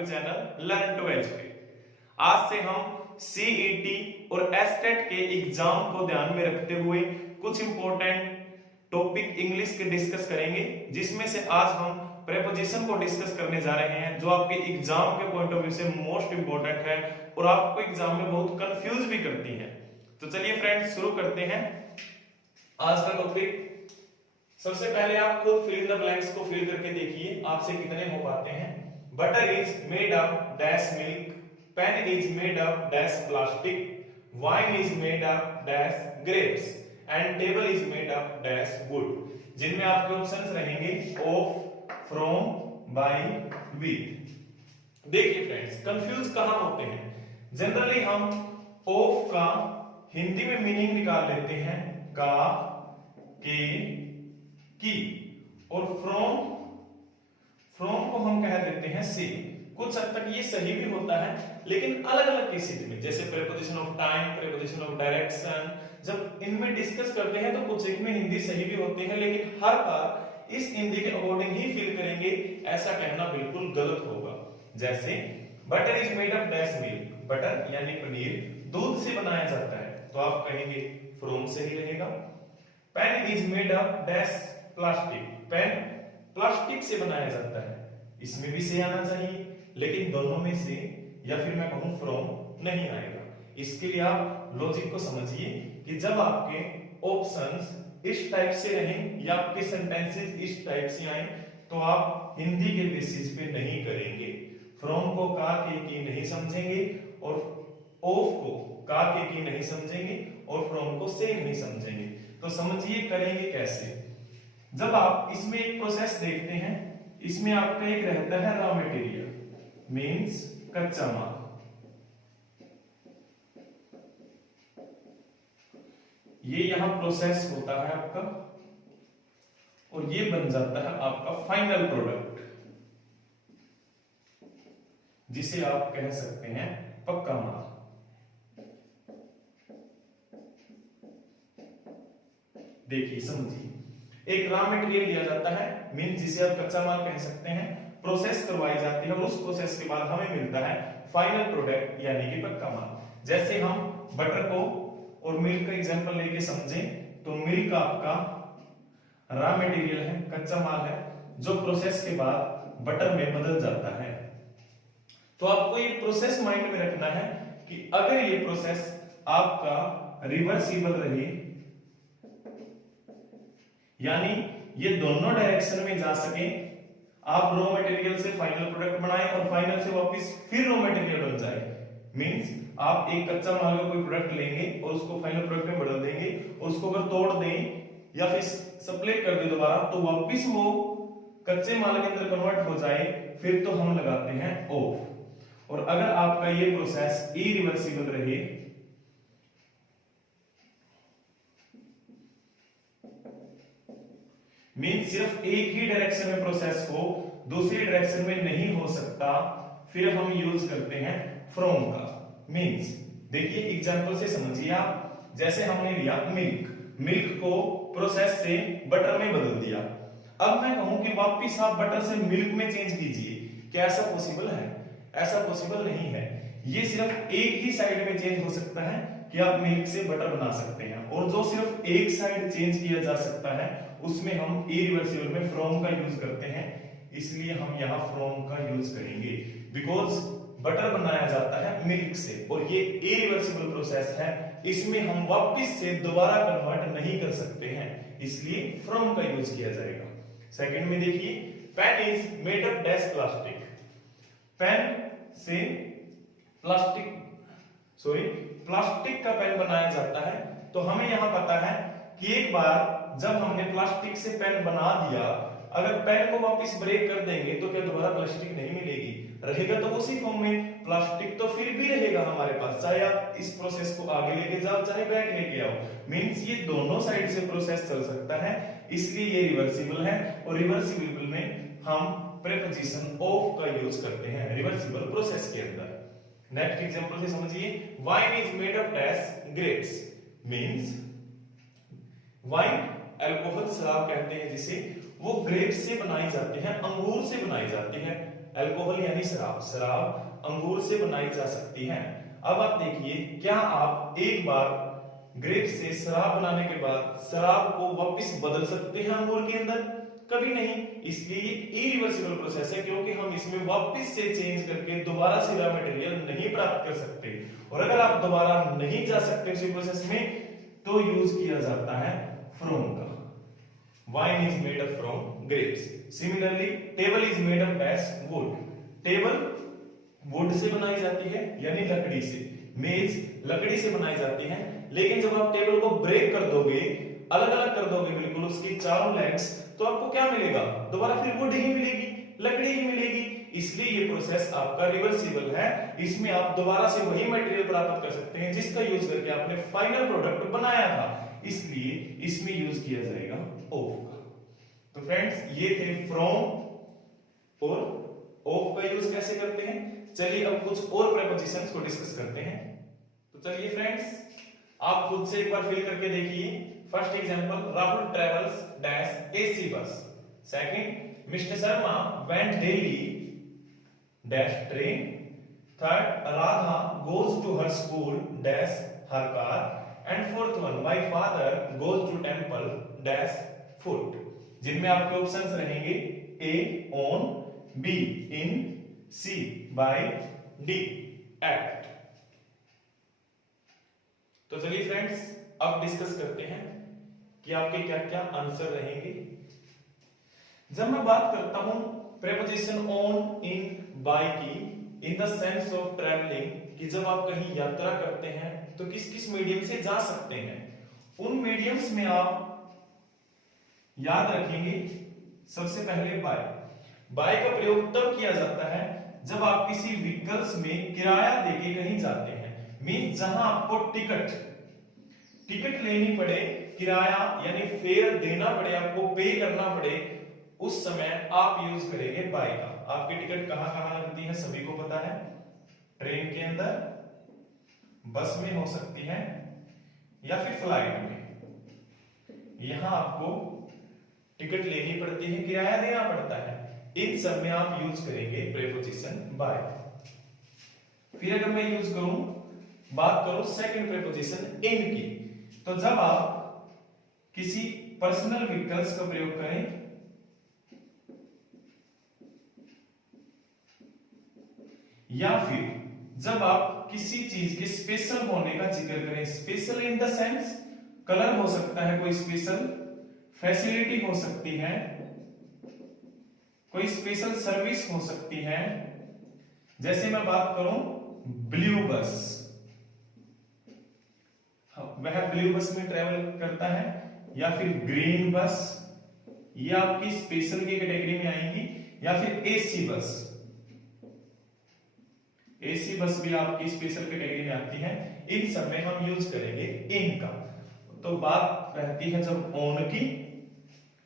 YouTube channel learn to educate. आज से हम सीईटी और एस्टेट के एग्जाम को ध्यान में रखते हुए कुछ इंपॉर्टेंट टॉपिक इंग्लिश के डिस्कस करेंगे, जिसमें से आज हम प्रेपोजिशन को डिस्कस करने जा रहे हैं, जो आपके एग्जाम के पॉइंट ऑफ व्यू से मोस्ट इंपॉर्टेंट है और आपको एग्जाम में बहुत कंफ्यूज भी करती है। तो चलिए फ्रेंड्स शुरू करते हैं आज का टॉपिक। सबसे पहले आप खुद फिल इन द ब्लैंक्स को फिल करके देखिए आपसे कितने हो पाते हैं। Butter is made of dash milk, pen is made of dash plastic, wine is made of dash grapes and table is made of dash wood. जिनमें आपके ऑप्शंस रहेंगे ऑफ, फ्रॉम, बाय, विद। देखिए फ्रेंड्स, कंफ्यूज कहां होते हैं। Generally हम of का हिंदी में मीनिंग निकाल लेते हैं का, के, की, और फ्रॉम को हम कह देते हैं से। कुछ हद तक ये सही भी होता है, लेकिन अलग अलग केसेस में, जैसे preposition of time, preposition of direction, जब इनमें डिस्कस करते हैं तो कुछ एक में हिंदी सही भी होती है, लेकिन हर बार इस हिंदी के अकॉर्डिंग ही फिल करेंगे ऐसा कहना बिल्कुल गलत होगा। जैसे butter is made of dash milk, butter यानी पनीर दूध से बनाया जाता है, तो आप कहेंगे फ्रॉम से ही रहेगा। Pen is made of dash plastic, pen plastic से बनाया जाता है, इसमें भी से आना चाहिए, लेकिन दोनों में से या फिर मैं कहूं फ्रॉम नहीं आएगा। इसके लिए आप लॉजिक को समझिए कि जब आपके ऑप्शंस इस टाइप से रहें या आपके सेंटेंसेस इस टाइप से आए, तो आप हिंदी के बेसिस पे नहीं करेंगे। फ्रॉम को का के की नहीं समझेंगे और ऑफ को का के की नहीं समझेंगे और फ्रॉम को से नहीं समझेंगे। तो समझिए करेंगे कैसे। जब आप इसमें एक प्रोसेस देखते हैं, इसमें आपका एक रहता है रॉ मटेरियल, मींस कच्चा माल। ये यहां प्रोसेस होता है आपका और ये बन जाता है आपका फाइनल प्रोडक्ट, जिसे आप कह सकते हैं पक्का माल। देखिए समझिए, एक रॉ मटेरियल लिया जाता है, मींस जिसे आप कच्चा माल कह सकते हैं, प्रोसेस करवाई जाती है और उस प्रोसेस के बाद हमें मिलता है फाइनल प्रोडक्ट यानी कि पक्का माल। जैसे हम बटर को और मिल्क का एग्जांपल लेके समझें, तो मिल्क आपका रॉ मटेरियल है, कच्चा माल है, जो प्रोसेस के बाद बटर में बदल जाता है। तो आपको ये प्रोसेस माइंड में रखना है कि अगर ये प्रोसेस आपका रिवर्सिबल रहे, यानी ये दोनों डायरेक्शन में जा सके, आप रॉ मटेरियल से फाइनल प्रोडक्ट बनाएं और फाइनल से वापस फिर रॉ मटेरियल बन जाए, मींस आप एक कच्चा माल का कोई प्रोडक्ट लेंगे और उसको फाइनल प्रोडक्ट में बदल देंगे, और उसको अगर तोड़ दें या फिर सप्लिट कर दें दोबारा, तो वापस वो कच्चे माल के अंदर कन्वर्ट हो जाए, फिर तो हम लगाते हैं ऑफ। और अगर आपका ये प्रोसेस इरिवर्सिबल रहे, मींस सिर्फ एक ही डायरेक्शन में प्रोसेस हो, दूसरी डायरेक्शन में नहीं हो सकता, फिर हम यूज करते हैं फ्रॉम का। मींस देखिए एग्जांपल से समझिए आप, जैसे हमने लिया मिल्क को प्रोसेस से बटर में बदल दिया। अब मैं कहूं कि वापस आप बटर से मिल्क में चेंज कीजिए, क्या ऐसा पॉसिबल है? ऐसा पॉसिबल नहीं है। ये सिर्फ एक ही साइड में चेंज हो सकता है कि आप मिल्क से बटर बना सकते हैं, और जो सिर्फ एक साइड चेंज किया जा सकता है उसमें हम इरिवर्सिबल में फ्रॉम का यूज करते हैं, इसलिए हम यहां फ्रॉम का यूज करेंगे। बिकॉज बटर बनाया जाता है मिल्क से और ये इरिवर्सिबल प्रोसेस है, इसमें हम वापस से दोबारा कन्वर्ट नहीं कर सकते हैं, इसलिए फ्रॉम का यूज किया जाएगा। सेकंड में देखिए, pen is made of dash plastic, pen से प्लास्टिक का पेन बनाया जाता है। तो हमें यहां पता है कि एक बार जब हमने प्लास्टिक से पेन बना दिया, अगर पेन को वापस ब्रेक कर देंगे तो क्या दोबारा प्लास्टिक नहीं मिलेगी? रहेगा तो उसी फॉर्म में, प्लास्टिक तो फिर भी रहेगा हमारे पास, चाहे आप इस प्रोसेस को आगे लेके जाओ चाहे बैक लेके आओ, मींस ये दोनों साइड से प्रोसेस चल सकता है, इसलिए ये रिवर्सिबल है। और रिवर्सिबल में हम प्रीपोजिशन ऑफ का यूज करते हैं रिवर्सिबल प्रोसेस के अंदर। नेक्स्ट एग्जांपल से समझिए, wine is made of dash grapes, means wine alcohol शराब कहते हैं जिसे, वो ग्रेप्स से बनाई जाती है, अंगूर से बनाई जाती है। अल्कोहल यानी शराब, शराब अंगूर से बनाई जा सकती है। अब आप देखिए, क्या आप एक बार ग्रेप से शराब बनाने के बाद शराब को वापस बदल सकते हैं अंगूर के अंदर? कभी नहीं। इसलिए ये इरिवर्सिबल प्रोसेस है, क्योंकि हम इसमें वापस से चेंज करके दोबारा से रॉ मटेरियल नहीं प्राप्त कर सकते। और अगर आप दोबारा नहीं जा सकते उसी प्रोसेस में, तो यूज किया जाता है फ्रोम का। Wine is made up from grapes. Similarly table is made up as wood. Table wood से बनाई जाती है यानी लकड़ी से, मेज लकड़ी से बनाई जाती है। लेकिन जब आप टेबल को ब्रेक कर दोगे, अलग अलग कर दोगे बिल्कुल उसकी चारों लेग्स, तो आपको क्या मिलेगा? दोबारा फिर वुड ही मिलेगी, लकड़ी ही मिलेगी। इसलिए ये प्रोसेस आपका रिवर्सिबल है। इसमें आप दोबारा से वही मटेरियल प्राप्त कर सकते हैं जिसका यूज करके आपने फाइनल प्रोडक्ट बनाया था। इसलिए इसमें यूज किया जाएगा ऑफ का। तो फ्रेंड्स, ये थे फ्रॉम और ऑफ का यूज कैसे करते हैं। चलिए अब कुछ और प्रीपोजिशंस को डिस्कस करते हैं। तो चलिए फ्रेंड्स, आप खुद से एक बार फिल करके देखिए। First example, Rahul travels dash AC bus. Second, mister Sharma went Delhi dash train. Third, Radha goes to her school dash her car. And fourth one, my father goes to temple dash foot. जिनमें आपके options रहेंगे A on, B in, C by, D at. तो चलिए friends, अब discuss करते हैं कि आपके क्या क्या आंसर रहेंगे। जब मैं बात करता हूं प्रीपोजिशन ऑन, इन, बाय की, in the sense of travelling, कि जब आप कहीं यात्रा करते हैं तो किस किस मीडियम से जा सकते हैं, उन मीडियम्स में आप याद रखेंगे सबसे पहले बाय। बाय का प्रयोग तब किया जाता है जब आप किसी व्हीकल्स में किराया देके कहीं जाते हैं। मींस जहां आपको टिकट लेनी पड़े, किराया यानी फेयर देना पड़े, आपको पे करना पड़े, उस समय आप यूज करेंगे बाय का। आपकी टिकट कहां कहां लगती है सभी को पता है। ट्रेन के अंदर, बस में हो सकती है, या फिर फ्लाइट में। यहां आपको टिकट लेनी पड़ती है, किराया देना पड़ता है। इन सब में आप यूज करेंगे प्रीपोजिशन बाय। फिर अगर मैं यूज करूं, बात करूं सेकंड प्रीपोजिशन इन की, तो जब आप किसी पर्सनल व्हीकल्स का प्रयोग करें, या फिर जब आप किसी चीज के स्पेशल होने का जिक्र करें। Special in the sense colour हो सकता है, कोई स्पेशल फैसिलिटी हो सकती है, कोई स्पेशल सर्विस हो सकती है। जैसे मैं बात करूं ब्लू बस, वह ब्लू बस में ट्रेवल करता है, या फिर ग्रीन बस, ये आपकी स्पेशल की कैटेगरी में आएंगी। या फिर एसी बस, एसी बस भी आपकी स्पेशल कैटेगरी में आती है। इन सब में हम यूज करेंगे इन का। तो बात रहती है जब ऑन की।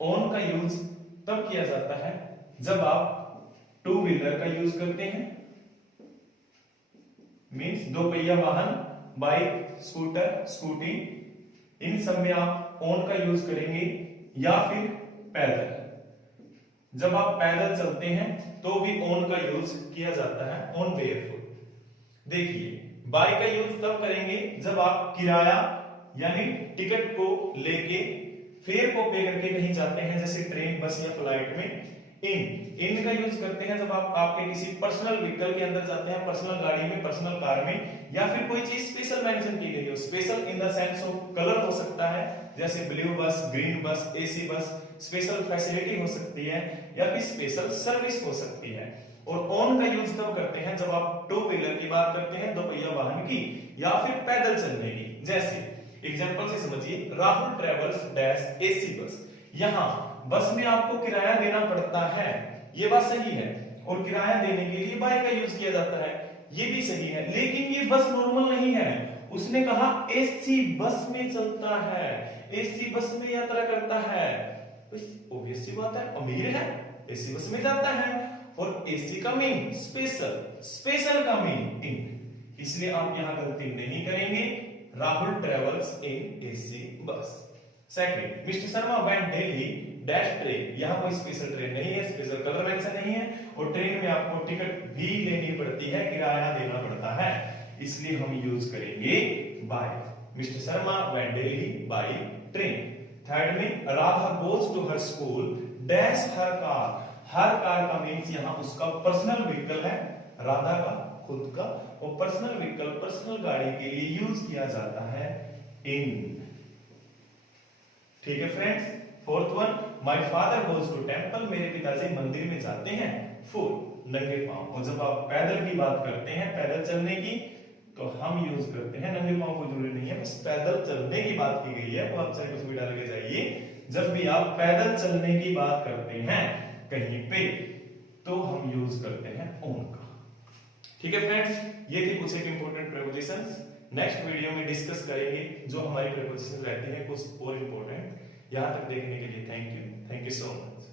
ऑन का यूज तब किया जाता है जब आप टू व्हीलर का यूज करते हैं, मींस दो पहिया वाहन, बाइक, स्कूटर, स्कूटी, इन सब में आप ऑन का यूज करेंगे। या फिर पैदल, जब आप पैदल चलते हैं तो भी ऑन का यूज किया जाता है, ऑन बेयरफुट। देखिए, बाय का यूज तब करेंगे जब आप किराया यानी टिकट को लेके फेयर को पे करके कहीं जाते हैं, जैसे ट्रेन, बस या फ्लाइट में। इन का यूज करते हैं जब आप आपके किसी पर्सनल व्हीकल के अंदर जाते हैं, पर्सनल गाड़ी में, पर्सनल कार में, या फिर कोई चीज स्पेशल मेंशन की गई हो। Special in the sense of colour हो सकता है, जैसे ब्लू बस, ग्रीन बस, एसी बस। स्पेशल फैसिलिटी हो सकती है, या फिर स्पेशल सर्विस हो सकती है। और ऑन का यूज तब करते हैं जब आप टू व्हीलर की बात करते हैं, दो पहिया वाहन की, या फिर पैदल चलने की। जैसे एग्जांपल से समझिए, राहुल ट्रेवल्स डैश एसी बस। यहां बस में आपको किराया देना पड़ता है, ये बात सही है, और किराया देने के लिए बाय का यूज किया जाता है, ये भी सही है। लेकिन ये बस नॉर्मल नहीं है, उसने कहा एसी बस में चलता है, एसी बस में यात्रा करता है। ऑब्वियस सी बात है, अमीर है, एसी बस में जाता है। और एसी का मीन स्पेशल, स्पेशल का मीन इन, इसलिए आप यहां गलती नहीं करेंगे। Rahul travels in AC bus. Second, mister Sharma went Delhi dash train, यहाँ कोई स्पेशल ट्रेन नहीं है, स्पेशल कलर मेंशन नहीं है, और ट्रेन में आपको टिकट भी लेनी पड़ती है, किराया देना पड़ता है, इसलिए हम यूज करेंगे by. Mister Sharma went daily by train. Third में Radha goes to her school dash her car. Her car का मीन्स यहाँ उसका पर्सनल व्हीकल है, राधा का खुद का, और पर्सनल व्हीकल पर्सनल गाड़ी के लिए यूज किया जाता है इन। ठीक है friends. Fourth one, my father goes to temple. मेरे पिताजी मंदिर में जाते हैं फुट नंगे पांव। और जब आप पैदल की बात करते हैं, पैदल चलने की, तो हम यूज करते हैं नंगे पांव, को जरूरी नहीं है, बस पैदल चलने की बात की गई है, वो आप चाहे कुछ भी डाल के जाइए। जब भी आप पैदल चलने की बात करते हैं कहीं पे, तो हम यूज करते हैं ऑन का। ठीक है फ्रेंड्स, ये थी कुछ एक इंपॉर्टेंट प्रीपोजिशंस। नेक्स्ट वीडियो में डिस्कस करेंगे जो हमारी प्रीपोजिशन रहती है कुछ और इंपॉर्टेंट। यहां तक देखने के लिए थैंक यू सो मच।